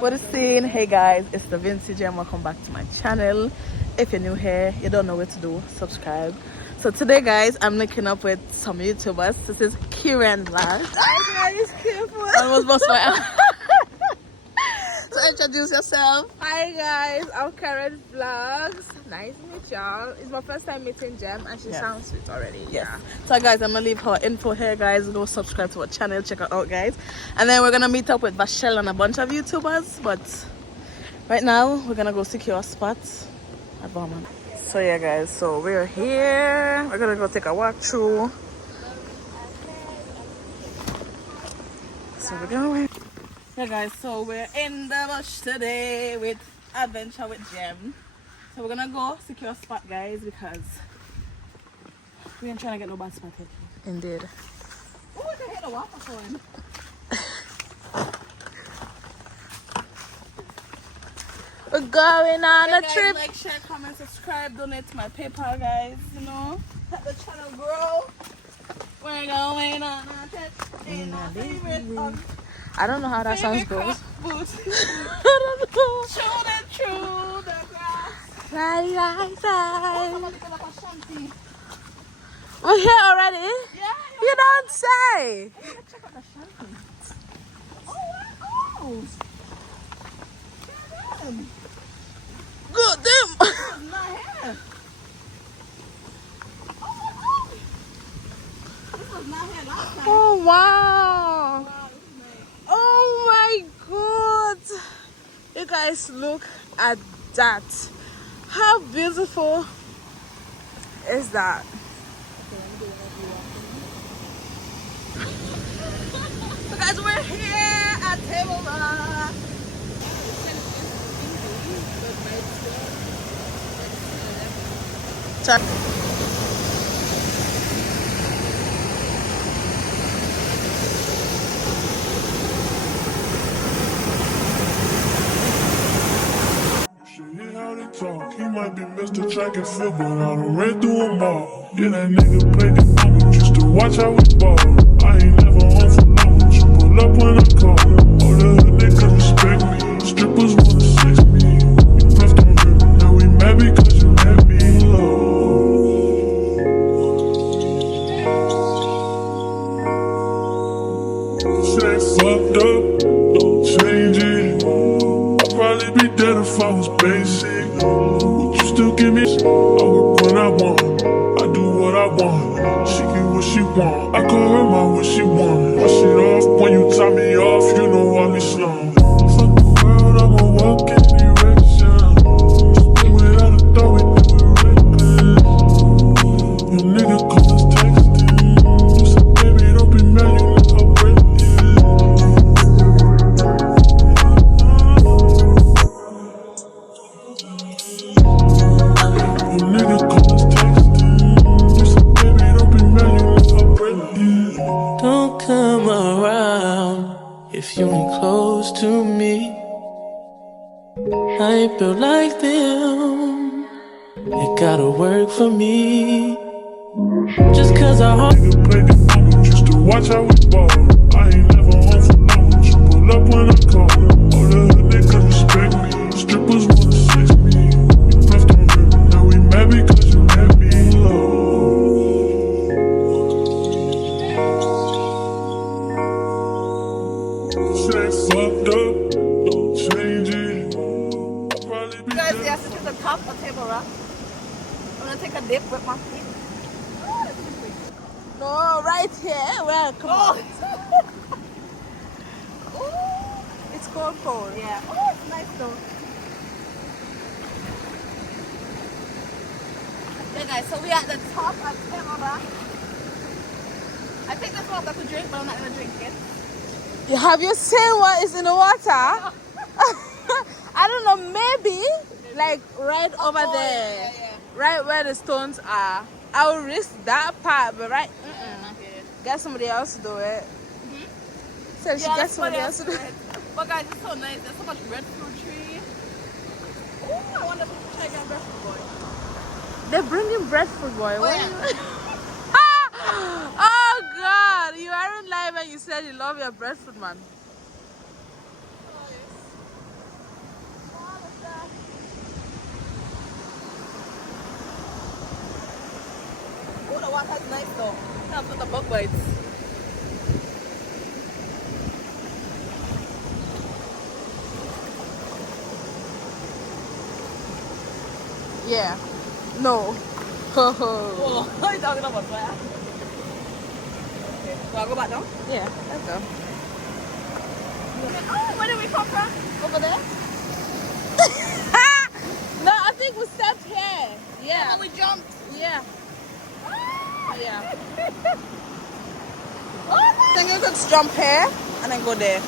What is saying? Hey guys, it's the Vincy and welcome back to my channel. If you're new here, you don't know what to do, subscribe. So today guys, I'm linking up with some YouTubers. This is Kieran Vlog. Hi guys, careful. Almost bust my So introduce yourself. Hi guys, I'm Karen Vlogs. Nice to meet y'all. It's my first time meeting Jem and she sounds sweet already. Yeah. So guys, I'm gonna leave her info here guys. Go subscribe to our channel, check her out guys. And then we're gonna meet up with Vashel and a bunch of YouTubers. But right now we're gonna go secure a spot at Barman. So yeah guys, so we're here. We're gonna go take a walk through. So we're going. Yeah guys, so we're in the bush today with adventure with Jem. So we're gonna go secure a spot guys because we ain't trying to get no bad spot here. Indeed. Oh, they hit the waterfall. We're going on a Guys, trip. like, share, comment, subscribe, donate to my PayPal guys, you know. Help the channel grow. We're going on a trip in our favorite I don't know how that song goes. I don't know. Shooting through the grass. Fly, fly, fly. Somebody put up a shanty. We're here already? Yeah. You don't say. Check out the shanty. Oh. Damn. Good damn. This was not here. Oh. This was not here last time. Oh wow. Wow, this is nice. Oh my god. You guys look at that. How beautiful is that? So guys, we're here at Table Rock. Check. Talk. He might be Mr. Track and Field, but I done ran through them all. Yeah, that nigga played the fool. Used to watch how we ball. I ain't never home for long. You pull up when I call. All the hood niggas respect me. Strippers wanna sex me. You left on him. Now we mad because you let me low. Say fucked up, don't change it. I'd probably be dead if I was basic. But you still give me I work when I want, I do what I want. She get what she want, I call her my what she want. My shit off when you top me off, you know I be slow. Fuck the world, I'ma walk in direction. Just do it out of thought, we do it reckless. Your nigga call us texting. You said baby don't be mad, you know how break it. Don't come around if you ain't close to me. I ain't built like them. It gotta work for me. Just cause I Nigga play the fool, used to watch how we ball. I ain't never home for long. You pull up when I call. All the hood niggas respect me. Strippers wanna sex me. You left on him. Now we mad because you let me low. Say fucked up, don't change it. Probably be Guys, dead. yes, this is the top of Table Rock. I'm gonna take a dip with my feet. No, right here. Well, come on. Oh, It's cold, cold. yeah. Oh, it's nice though. Yeah, guys, so we at the top of Table Rock. I think there's water to drink, but I'm not gonna drink it. Have you seen what is in the water? I don't know, maybe like right over Oh, there, yeah. right where the stones are. I will risk that part, but right, Not good. get somebody else to do it. So she Yeah, gets somebody else to do it. But guys, it's so nice. There's so much breadfruit tree. Oh, I wonder if we can try again breadfruit boy. They're bringing breadfruit, boy. What yeah. are you- Oh God, you aren't live and you said you love your breadfruit, man. water's nice though. Helps with the bug bites. Yeah. No. Oh, what are you talking about, fire? Okay. So I'll go back now? Yeah, let's go. Oh, where did we come from? Over there? No, I think we stepped here. Yeah. And we jumped. Yeah. Yeah. I think you could jump here and then go there.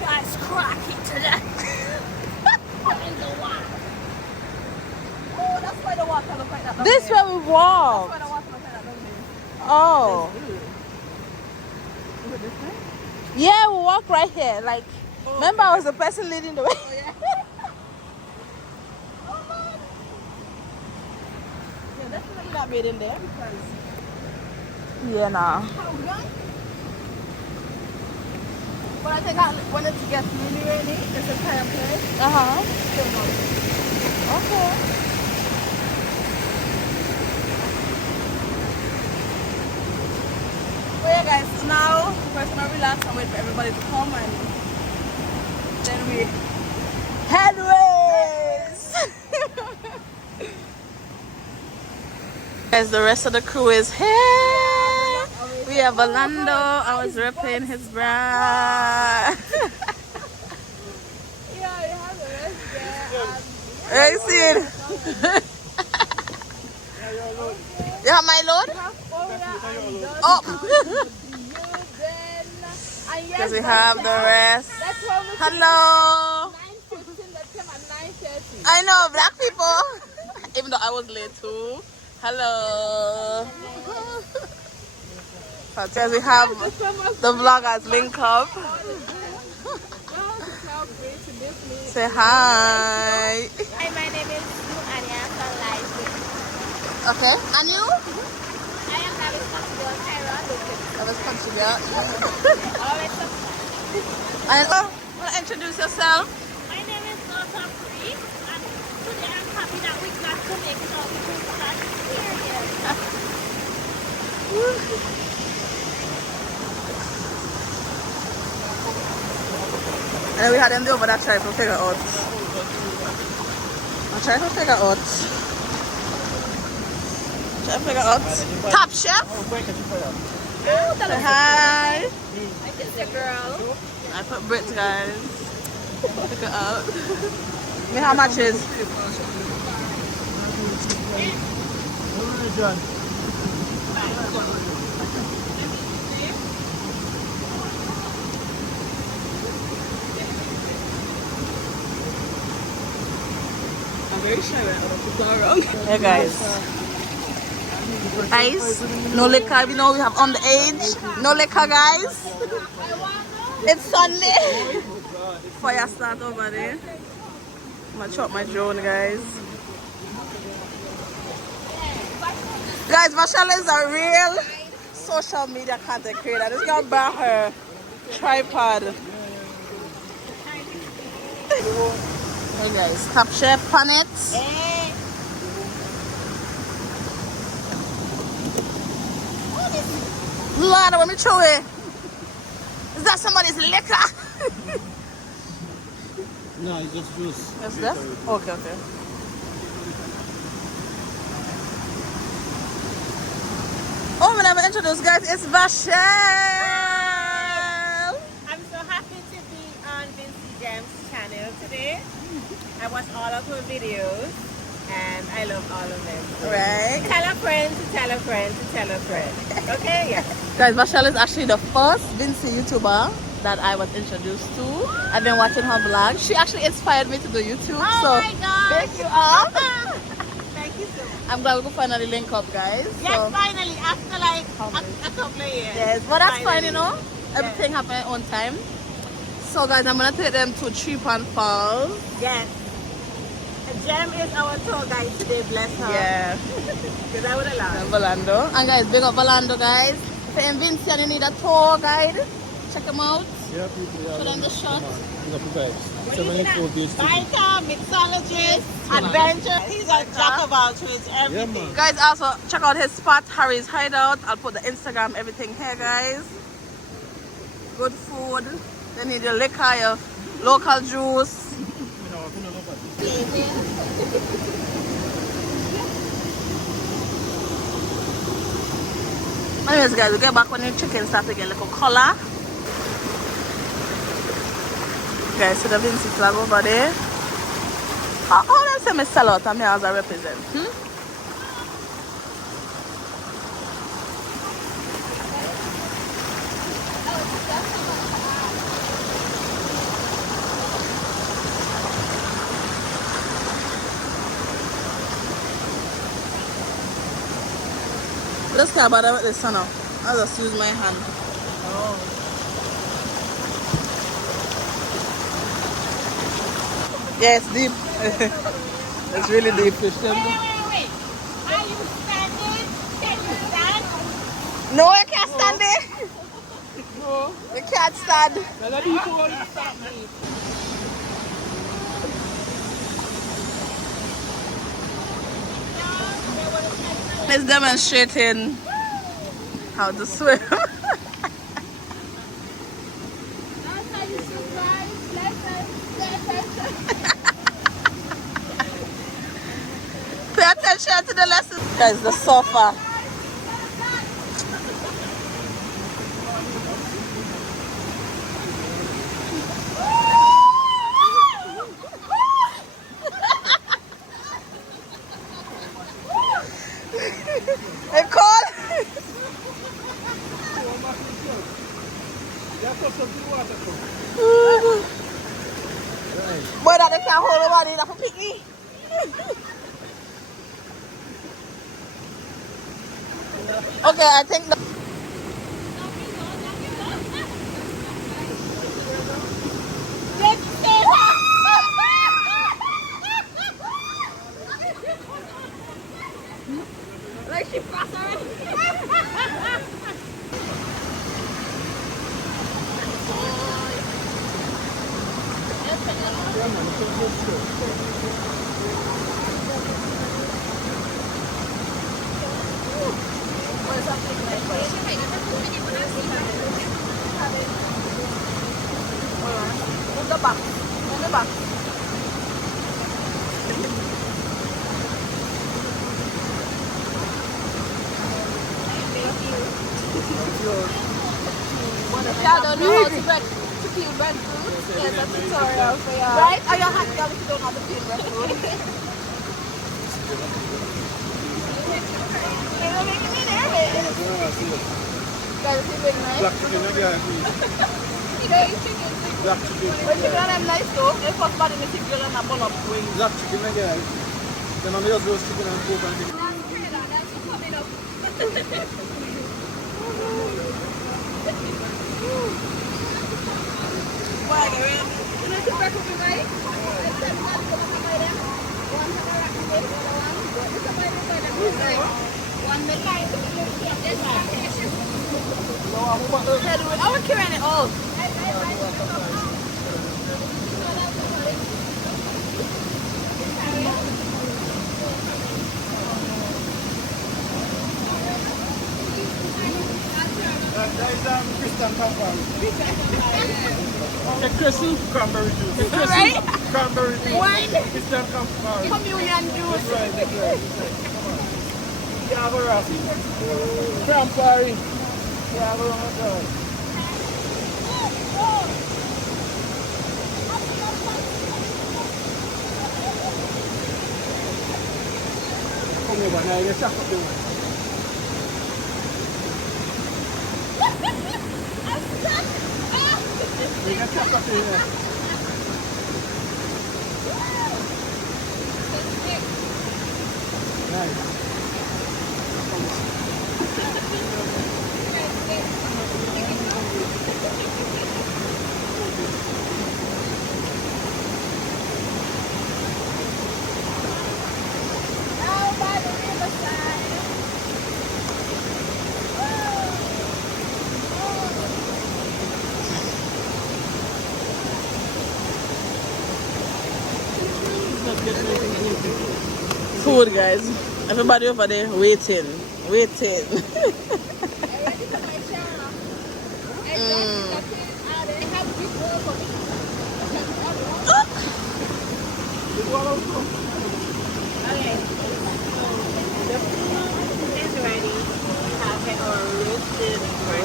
Guys, crack it today. Oh, that's why the water looks like that. This where we walk. That's why the water looks like that, don't they? Oh. Is it this way? Yeah, we walk right here. Like, remember I was the person leading the way. Oh, yeah. Oh, Lord. Yeah, definitely not made in there because. Yeah, How nah. young? But I think when it gets really rainy, it's a kind of place. Okay. So yeah, guys. So now we're gonna relax and wait for everybody to come, and then we headways. Guys, the rest of the crew is here. We have Orlando. I was ripping his bra. Yeah, you have the rest there. You see it? You have my load? Oh. Because we have the rest. Hello. 9:15, that came at 9:30. I know, black people. Even though I was late too. Hello. Because we have the vloggers link up. Say hi. Hi, my name is Anya from Life. Okay. And you? I am the responsible Tyra. I was contribute. Always And want to introduce yourself? My name is Nota Free, and today I'm happy that we got to make it out because that's serious. And we had them over that try to figure out. I try to figure out. Try to figure out. Top chef. Say hi. I kiss your girl. I put Brits, guys. Figure out. Me how much is? Very shy right now. It's all wrong. Hey guys. Ice, no liquor. You know we have underage. No liquor, guys. It's Sunday. Fire start over there. I'm gonna chop my drone, guys. Guys, Michelle is a real social media content creator. This girl brought her tripod. Hey guys, Top Chef on it. Hey. Lord, let me throw it. Is that somebody's liquor? No, it's just juice. What's that? Okay, okay. Oh, my name introduced, guys. It's Vashel. I'm so happy to be on Vincy Gem's channel today. I watched all of her videos and I love all of them. Right. Tell a friend to tell a friend to tell a friend. Okay? Yeah. Guys, Vashel is actually the first Vincy YouTuber that I was introduced to. I've been watching her vlog. She actually inspired me to do YouTube. Oh so my God. thank you all. Thank you so much. I'm glad we could finally link up, guys. Yes, So, finally, after like a couple of years. yes, but that's fine, Finally. you know. Everything happened at on time. So, guys, I'm gonna take them to Tree Pond Falls. Yes. Jem is our tour guide today, bless her. Yeah. Because I would have laughed. And Valando. And guys, big up Valando, guys. If you're in Vincy and you need a tour guide, check them out. Yeah, people. Yeah, Show them the shot. Biker, mixologist, adventure. He's a jack of all trades, everything. Guys, also check out his spot, Harry's Hideout. I'll put the Instagram, everything here, guys. Good food. They need your liquor, your local juice. Anyways, guys, we get back when the chicken start to get a little color. Guys, see the Vincy flag over there. How them say me sell out and me as I represent? Let's talk about it with this now. I'll just use my hand. Yeah, it's deep. It's really deep. Wait. Are you standing? Can you stand? No, you can't stand there. No. You can't stand. It's demonstrating how to swim. Pay attention to the lesson. Guys, the sofa. Hey, call. Boy, that they can't hold nobody. That's for picky. Okay, I think that. Like she passed already. Move the back. Move the back. Y'all don't know how to peel breadfruit? There's a tutorial for y'all. Right? Are you happy that we don't have to peel breadfruit? You're making me nervous. Guys, it's big nice. Black chicken again, please. Hey, chicken. Black chicken. But you know them nice though. They first body me to grill and a bun up wings. Black chicken again. Then I'm just roast chicken and pork and chicken. Why, girl? You know, to break up your bike? One midnight. I want to carry it all. That is Christian campfire. The Christian cranberry juice. The Right? cranberry juice. Wine. Christian campfire. Communion juice. That's right, that's right. Yeah, have a wrap. Campfire. Yeah, have a wrap. Come over now, let's check up the one. We can check up the one. Nice. Food, guys. Everybody over there waiting. Waiting. A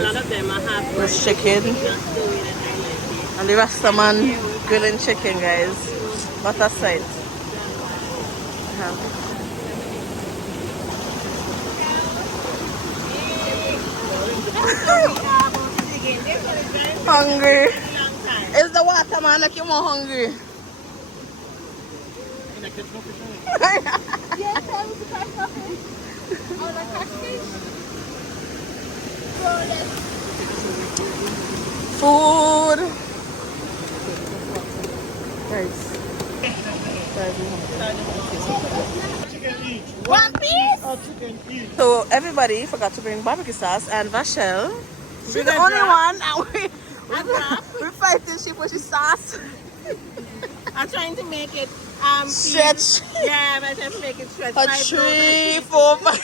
lot of them are half Roast chicken. And the Rastaman grilling chicken, guys. What a sight. Hungry. It's the water, man, make you more hungry. Food. Guys. One piece. So everybody forgot to bring barbecue sauce, and Vachelle, she's the only one, and we're fighting she for she's sauce. I'm trying to make it Stretch. Yeah, I'm trying to make it stretch. A 3, 4, 5.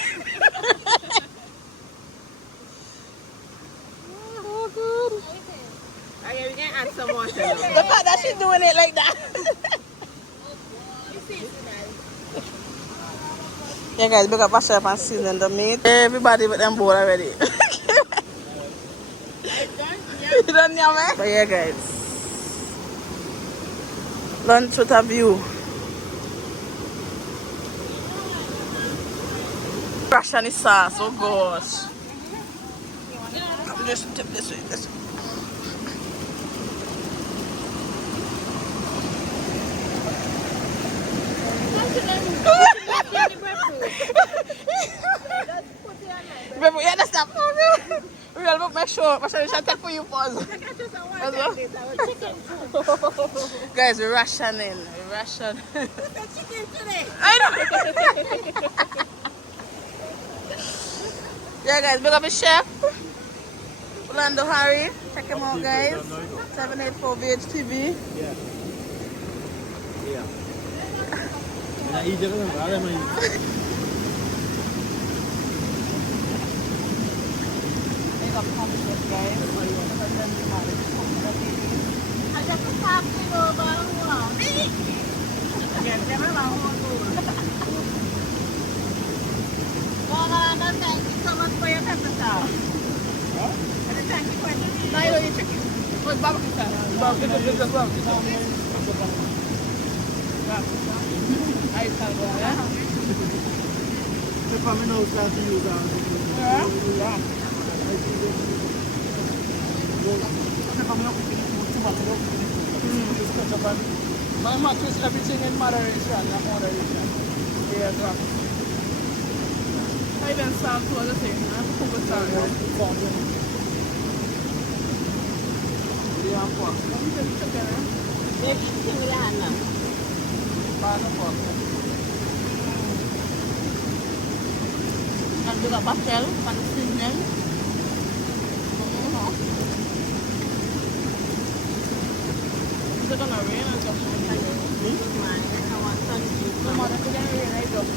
Oh, good. Okay, we can add some water. The fact that she's doing it like that. Yeah, guys, we got Vachelle and seasoning the meat. Everybody with them bowl already. You done, yeah, man? But yeah, guys. Lunch with a view. Crash on the sauce, oh gosh. Just tip this way, this way. Yeah, that's not we will make sure. I shall take for you pause. Guys, we're rationing. We're rationing. I know. Yeah, guys, big up his chef. Orlando Harry. Check him out, guys. 784 VHTV. Yeah. Thank you so much for your pepper sauce. Thank you for it. Now you know your chicken. What's barbecue sauce? Barbecue sauce. I tell you, yeah? The family knows how to use that. Yeah. My mom is everything in moderation, not moderation. Yeah, I even salt to other things. I have to cook with salt. And we got Vachelle and seasoning. Is it gonna rain or something? I want some. No more, it's gonna rain, I just.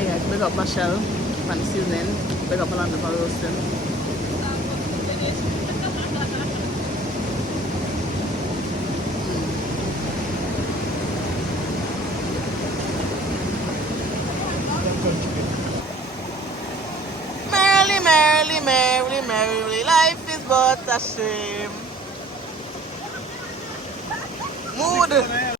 Yeah, guys, big up Vachelle for the seasoning. Big up Orlando for roasting. Merrily, merrily, merrily, merrily, life is but a stream. Mood.